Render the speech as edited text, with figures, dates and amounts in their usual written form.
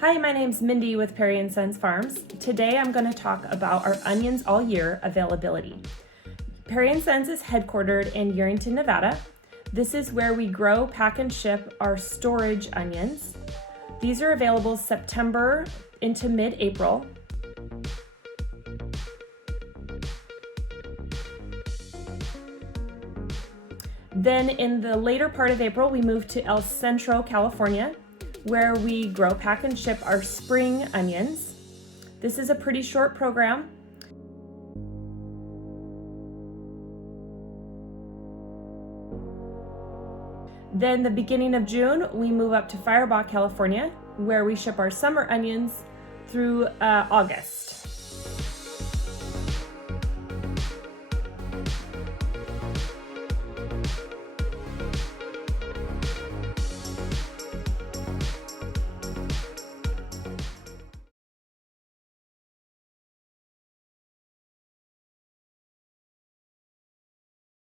Hi, my name's Mindy with Peri and Sons Farms. Today I'm going to talk about our onions all year availability. Peri and Sons is headquartered in Yerington, Nevada. This is where we grow, pack, and ship our storage onions. These are available September into mid-April. Then in the later part of April, we move to El Centro, California, where we grow, pack, and ship our spring onions. This is a pretty short program. Then the beginning of June, we move up to Firebaugh, California, where we ship our summer onions through August.